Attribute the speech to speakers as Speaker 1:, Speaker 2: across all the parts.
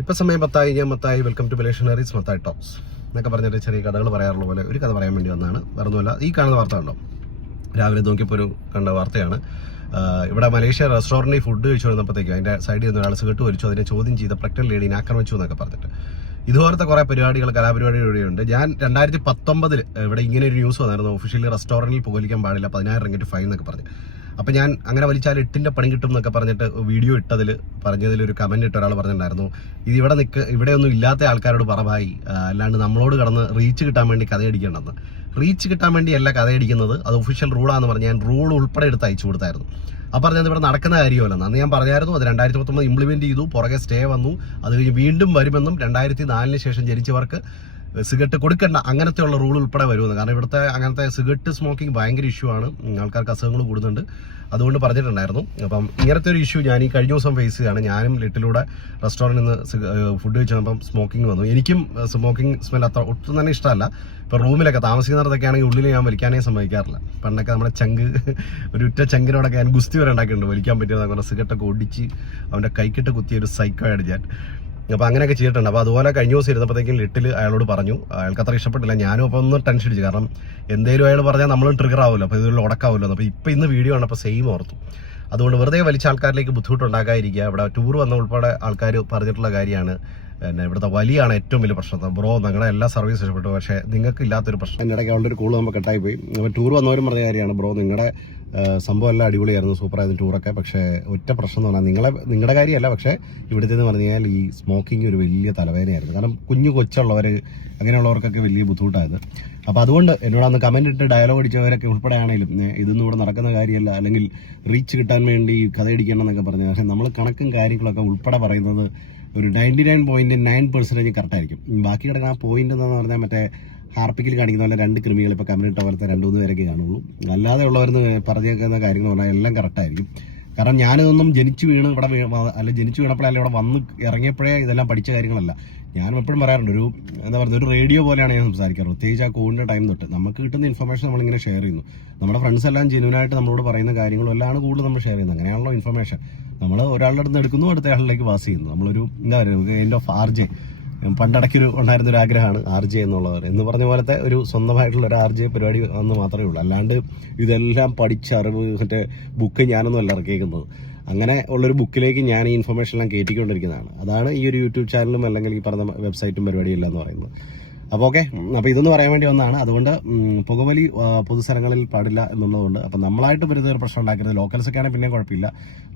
Speaker 1: ഇപ്പൊ സമയം പത്തായി ഞാൻ മത്തായി വെൽക്കം ടു ബലേഷണറീസ് മത്തായി ടോക്സ് എന്നൊക്കെ പറഞ്ഞിട്ട് ചെറിയ കഥകൾ പറയാറുള്ള പോലെ ഒരു കഥ പറയാൻ വേണ്ടി വന്നതാണ് വേറൊന്നുമല്ല ഈ കാണുന്ന വാർത്ത കണ്ടോ? രാവിലെ നോക്കിയപ്പോൾ ഒരു കണ്ട വാർത്തയാണ്. ഇവിടെ മലേഷ്യ റെസ്റ്റോറന്റിൽ ഫുഡ് കഴിച്ചു വന്നപ്പോഴത്തേക്കും അതിന്റെ സൈഡിൽ നിന്ന് ഒരാൾ സിഗട്ട് വലിച്ചു അതിനെ ചോദ്യം ചെയ്ത പ്രഗ്നന്റ് ലേഡീനെ ആക്രമിച്ചു എന്നൊക്കെ പറഞ്ഞിട്ട്. ഇതുപോലത്തെ കുറേ പരിപാടികൾ കലാപരിപാടികൾ ഇവിടെയുണ്ട് ഞാൻ രണ്ടായിരത്തി പത്തൊമ്പതിൽ ഇവിടെ ഇങ്ങനെ ഒരു ന്യൂസ് വന്നായിരുന്നു. ഒഫീഷ്യലി റെസ്റ്റോറന്റിൽ പുകലിക്കാൻ പാടില്ല പതിനായിരം റിങ്കറ്റ് ഫൈൻ എന്നൊക്കെ പറഞ്ഞു. അപ്പം ഞാൻ അങ്ങനെ വലിച്ചാൽ എട്ടിന്റെ പണി കിട്ടും എന്നൊക്കെ പറഞ്ഞിട്ട് വീഡിയോ ഇട്ടതിൽ പറഞ്ഞതിൽ ഒരു കമന്റ് ഇട്ട ഒരാൾ പറഞ്ഞിട്ടുണ്ടായിരുന്നു. ഇത് ഇവിടെ നിൽക്ക് ഇവിടെയൊന്നും ഇല്ലാത്ത ആൾക്കാരോട് പറവായി അല്ലാണ്ട് നമ്മളോട് കടന്ന് റീച്ച് കിട്ടാൻ വേണ്ടി കഥയടിക്കേണ്ടെന്ന് റീച്ച് കിട്ടാൻ വേണ്ടിയല്ല കഥയടിക്കുന്നത് അത് ഒഫീഷ്യൽ റൂളാന്ന് പറഞ്ഞ് ഞാൻ റൂൾ ഉൾപ്പെടെ എടുത്ത് അയച്ചു കൊടുത്തായിരുന്നു. അപ്പം പറഞ്ഞത് ഇവിടെ നടക്കുന്ന കാര്യമല്ല. അന്ന് ഞാൻ പറഞ്ഞായിരുന്നു അത് രണ്ടായിരത്തി പത്തൊമ്പത് ഇംപ്ലിമെന്റ് ചെയ്തു പുറകെ സ്റ്റേ വന്നു. അത് കഴിഞ്ഞ് വീണ്ടും വരുമെന്നും രണ്ടായിരത്തി നാലിന് ശേഷം ജനിച്ചവർക്ക് സിഗരറ്റ് കൊടുക്കണ്ട. അങ്ങനത്തെയുള്ള റൂൾ ഉൾപ്പെടെ വരുമെന്ന്. കാരണം ഇവിടുത്തെ അങ്ങനത്തെ സിഗരറ്റ് സ്മോക്കിംഗ് ഭയങ്കര ഇഷ്യൂ ആണ്. ആൾക്കാർക്ക് അസുഖങ്ങൾ കൂടുന്നുണ്ട്. അതുകൊണ്ട് പറഞ്ഞിട്ടുണ്ടായിരുന്നു. അപ്പം ഇങ്ങനത്തെ ഒരു ഇഷ്യൂ ഞാൻ ഈ കഴിഞ്ഞ ദിവസം ഫേസ് ചെയ്യുകയാണ് ഞാനും ലിറ്റിലൂടെ റെസ്റ്റോറന്റിൽ നിന്ന് ഫുഡ് കഴിച്ചപ്പം സ്മോക്കിംഗ് വന്നു. എനിക്കും സ്മോക്കിംഗ് സ്മെൽ അത്ര ഒട്ടും തന്നെ ഇഷ്ടമല്ല. ഇപ്പം റൂമിലൊക്കെ താമസിക്കുന്നിടത്തൊക്കെ ആണെങ്കിൽ ഉള്ളിൽ ഞാൻ വലിക്കാനേ സമ്മതിക്കാറില്ല. പണ്ടൊക്കെ നമ്മുടെ ചങ്ക് ഒരു ഉറ്റ ചങ്കിനോടൊക്കെ ഞാൻ ഗുസ്തി വരെ ഉണ്ടാക്കിയിട്ടുണ്ട്. വലിക്കാൻ പറ്റിയത് അങ്ങനെ സിഗരറ്റൊക്കെ ഒടിച്ച് അവന്റെ കൈക്കിട്ട് കുത്തിയ ഒരു ഞാൻ അപ്പോൾ അങ്ങനെയൊക്കെ ചെയ്തിട്ടുണ്ട്. അപ്പോൾ അതുപോലെ കഴിഞ്ഞ ദിവസം ഇരുന്നപ്പോഴത്തേക്കും ലിറ്റിൽ അയാളോട് പറഞ്ഞു. അയാൾക്ക് അത്ര ഇഷ്ടപ്പെട്ടില്ല. ഞാനും അപ്പോൾ ഒന്ന് ടെൻഷൻ അടിച്ചു. കാരണം എന്തെങ്കിലും അയാൾ പറഞ്ഞാൽ നമ്മൾ ട്രിഗർ ആവുമല്ലോ. അപ്പോൾ ഇതിൽ ഉടക്കാവുമല്ലോ. അപ്പോൾ ഇപ്പോൾ ഇന്ന് വീഡിയോ ആണ്. അപ്പോൾ സെയിം ഓർത്തു. അതുകൊണ്ട് വെറുതെ വലിച്ച ആൾക്കാരിലേക്ക് ബുദ്ധിമുട്ടുണ്ടാക്കാതിരിക്കുക ഇവിടെ ടൂർ വന്ന ഉൾപ്പെടെ ആൾക്കാർ പറഞ്ഞിട്ടുള്ള കാര്യമാണ്. പിന്നെ ഇവിടുത്തെ വലിയാണ് ഏറ്റവും വലിയ പ്രശ്നം. ബ്രോ നിങ്ങളുടെ എല്ലാ സർവീസ് ഇഷ്ടപ്പെട്ടു. പക്ഷേ നിങ്ങൾക്ക് ഇല്ലാത്തൊരു പ്രശ്നം. എന്റെ ഇടയ്ക്ക് അവളുടെ ഒരു കൂൾ നമുക്ക് കട്ടായി പോയി അപ്പോൾ ടൂർ വന്നവരും പറഞ്ഞ കാര്യമാണ് ബ്രോ നിങ്ങളുടെ സംഭവം എല്ലാം അടിപൊളിയായിരുന്നു. സൂപ്പറായിരുന്നു ടൂറൊക്കെ പക്ഷേ ഒറ്റ പ്രശ്നം എന്ന് പറഞ്ഞാൽ നിങ്ങളെ നിങ്ങളുടെ കാര്യമല്ല. പക്ഷേ ഇവിടുത്തെ എന്ന് പറഞ്ഞു കഴിഞ്ഞാൽ ഈ സ്മോക്കിംഗ് ഒരു വലിയ തലവേദനയായിരുന്നു. കാരണം കുഞ്ഞു കൊച്ചുള്ളവർ അങ്ങനെയുള്ളവർക്കൊക്കെ വലിയ ബുദ്ധിമുട്ടായിരുന്നു. അപ്പോൾ അതുകൊണ്ട് എന്നോട് അന്ന് കമന്റ് ഇട്ട് ഡയലോഗ് അടിച്ചവരൊക്കെ ഉൾപ്പെടെയാണെങ്കിലും ഇതൊന്നും ഇവിടെ നടക്കുന്ന കാര്യമല്ല. അല്ലെങ്കിൽ റീച്ച് കിട്ടാൻ വേണ്ടി കഥയടിക്കണം എന്നൊക്കെ പറഞ്ഞു. പക്ഷേ നമ്മൾ കണക്കും കാര്യങ്ങളൊക്കെ ഉൾപ്പെടെ പറയുന്നത് ഒരു ninety nine point nine percentage കറക്റ്റായിരിക്കും ബാക്കി കിടക്കുന്ന ആ പോയിന്റ് എന്ന് പറഞ്ഞാൽ മറ്റേ ഹാർപ്പിക്കിൽ കാണിക്കുന്ന പോലെ രണ്ട് കൃമികൾ ഇപ്പോൾ കമ്മ്യൂണിറ്റി പോലത്തെ രണ്ട് മൂന്ന് പേരൊക്കെ കാണുള്ളൂ. അല്ലാതെ ഉള്ളവരെന്ന് പറഞ്ഞേക്കുന്ന കാര്യങ്ങൾ പറഞ്ഞാൽ എല്ലാം കറക്റ്റായിരിക്കും കാരണം ഞാനിതൊന്നും ജനിച്ചു വീണ് ഇവിടെ അല്ല ജനിച്ചു വീണപ്പോഴല്ല ഇവിടെ വന്ന് ഇറങ്ങിയപ്പോഴേ ഇതെല്ലാം പഠിച്ച കാര്യങ്ങളല്ല. ഞാൻ എപ്പോഴും പറയാറുണ്ട് ഒരു എന്താ പറയുക ഒരു റേഡിയോ പോലെയാണ് ഞാൻ സംസാരിക്കാറ് പ്രത്യേകിച്ച് ആ കോവിഡിന്റെ ടൈം തൊട്ട് നമുക്ക് കിട്ടുന്ന ഇൻഫർമേഷൻ നമ്മളിങ്ങനെ ഷെയർ ചെയ്യുന്നു. നമ്മുടെ ഫ്രണ്ട്സ് എല്ലാം ജെനുവനായിട്ട് നമ്മളോട് പറയുന്ന കാര്യങ്ങളും എല്ലാം കൂടുതൽ നമ്മൾ ഷെയർ ചെയ്യുന്നത്. അങ്ങനെയാണല്ലോ ഇൻഫർമേഷൻ നമ്മൾ ഒരാളുടെ അടുത്ത് എടുക്കുന്നു അടുത്ത ആളിലേക്ക് പാസ് ചെയ്യുന്നു. നമ്മളൊരു എന്താ പറയുക എൻഡ് ഓഫ് ആർ ജെ പണ്ടടക്കൊരു ഉണ്ടായിരുന്ന ഒരു ആഗ്രഹമാണ് ആർ ജെ എന്നുള്ളത്. എന്ന് പറഞ്ഞ പോലത്തെ ഒരു സ്വന്തമായിട്ടുള്ള ഒരു ആർ ജെ പരിപാടി വന്ന് മാത്രമേ ഉള്ളൂ. അല്ലാണ്ട് ഇതെല്ലാം പഠിച്ച അറിവ് മറ്റേ ബുക്ക് ഞാനൊന്നും അല്ല ഇറക്കിയേക്കുന്നത്. അങ്ങനെ ഉള്ളൊരു ബുക്കിലേക്ക് ഞാൻ ഈ ഇൻഫർമേഷൻ എല്ലാം കയറ്റിക്കൊണ്ടിരിക്കുന്നതാണ് അതാണ് ഈ ഒരു യൂട്യൂബ് ചാനലും അല്ലെങ്കിൽ ഈ പറഞ്ഞ വെബ്സൈറ്റും പരിപാടിയില്ല എന്ന് പറയുന്നത്. അപ്പോൾ ഓക്കെ അപ്പോൾ ഇതൊന്ന് പറയാൻ വേണ്ടി വന്നതാണ്. അതുകൊണ്ട് പുകവലി പൊതുസ്ഥലങ്ങളിൽ പാടില്ല എന്നുള്ളതുകൊണ്ട് അപ്പോൾ നമ്മളായിട്ട് വരുന്ന ഒരു പ്രശ്നം ഉണ്ടാക്കരുത്. ലോക്കൽസ് ഒക്കെ ആണെങ്കിൽ പിന്നെ കുഴപ്പമില്ല.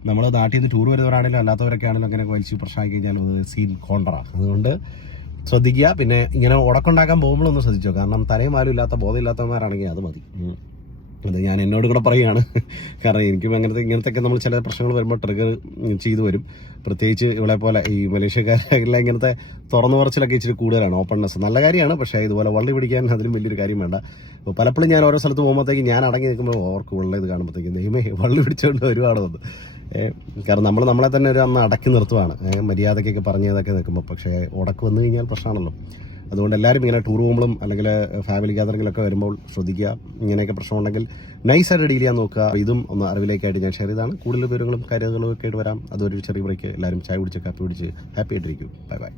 Speaker 1: നമ്മൾ നാട്ടിൽ നിന്ന് ടൂർ വരുന്നവരാണെങ്കിലും അല്ലാത്തവരൊക്കെ ആണെങ്കിലും അങ്ങനെ വലിച്ച് പ്രശ്നമാക്കി കഴിഞ്ഞാൽ സീൻ കോണ്ടറാണ് അതുകൊണ്ട് ശ്രദ്ധിക്കുക. പിന്നെ ഇങ്ങനെ ഉടക്കുണ്ടാക്കാൻ പോകുമ്പോഴൊന്ന് ശ്രദ്ധിച്ചോ? കാരണം തലയും ആരും ഇല്ലാത്ത ബോധമില്ലാത്തവന്മാരാണെങ്കിൽ അത് മതി. അത് ഞാൻ എന്നോട് കൂടെ പറയുകയാണ്. കാരണം എനിക്കും അങ്ങനത്തെ ഇങ്ങനത്തെ നമ്മൾ ചില പ്രശ്നങ്ങൾ വരുമ്പോൾ ട്രിഗർ ചെയ്തു വരും. പ്രത്യേകിച്ച് ഇവിടെ പോലെ ഈ മലേഷ്യക്കാരെല്ലാം ഇങ്ങനത്തെ തുറന്നു പറച്ചിലൊക്കെ ഇച്ചിരി കൂടുതലാണ് ഓപ്പൺനെസ് നല്ല കാര്യമാണ് പക്ഷേ ഇതുപോലെ വള്ളി പിടിക്കാൻ അതിലും വലിയൊരു കാര്യം വേണ്ട. ഇപ്പോൾ പലപ്പോഴും ഞാൻ ഓരോ സ്ഥലത്ത് പോകുമ്പോഴത്തേക്ക് ഞാൻ അടങ്ങി നിൽക്കുമ്പോൾ ഓർക്ക് വെള്ളം ഇത് കാണുമ്പോഴത്തേക്ക് ദൈവമേ വള്ളി പിടിച്ചുകൊണ്ട് വന്നു കാരണം നമ്മൾ നമ്മളെ തന്നെ ഒരു അന്ന് അടക്കി നിർത്തുവാണ്. മര്യാദയ്ക്കൊക്കെ പറഞ്ഞതൊക്കെ നിൽക്കുമ്പോൾ പക്ഷേ ഉടക്ക് വന്നു കഴിഞ്ഞാൽ പ്രശ്നമാണല്ലോ. അതുകൊണ്ട് എല്ലാവരും ഇങ്ങനെ ടൂർ പോകുമ്പോഴും അല്ലെങ്കിൽ ഫാമിലി ഗ്യാതറിങ്ങിലൊക്കെ വരുമ്പോൾ ശ്രദ്ധിക്കുക. ഇങ്ങനെയൊക്കെ പ്രശ്നമുണ്ടെങ്കിൽ നൈസായിട്ട് ഡീൽ ചെയ്യാൻ നോക്കുക. ഇതും ഒന്ന് അറിവിലേക്കായിട്ട് ഞാൻ ഷെയർ ചെയ്താണ്. കൂടുതൽ വിവരങ്ങളും കാര്യങ്ങളും ഒക്കെ ആയിട്ട് വരാം. അതൊരു ചെറിയ ബ്രേക്ക് എല്ലാവരും ചായ കുടിച്ച് കാപ്പി കുടിച്ച് ഹാപ്പി ആയിട്ടിരിക്കും. Bye bye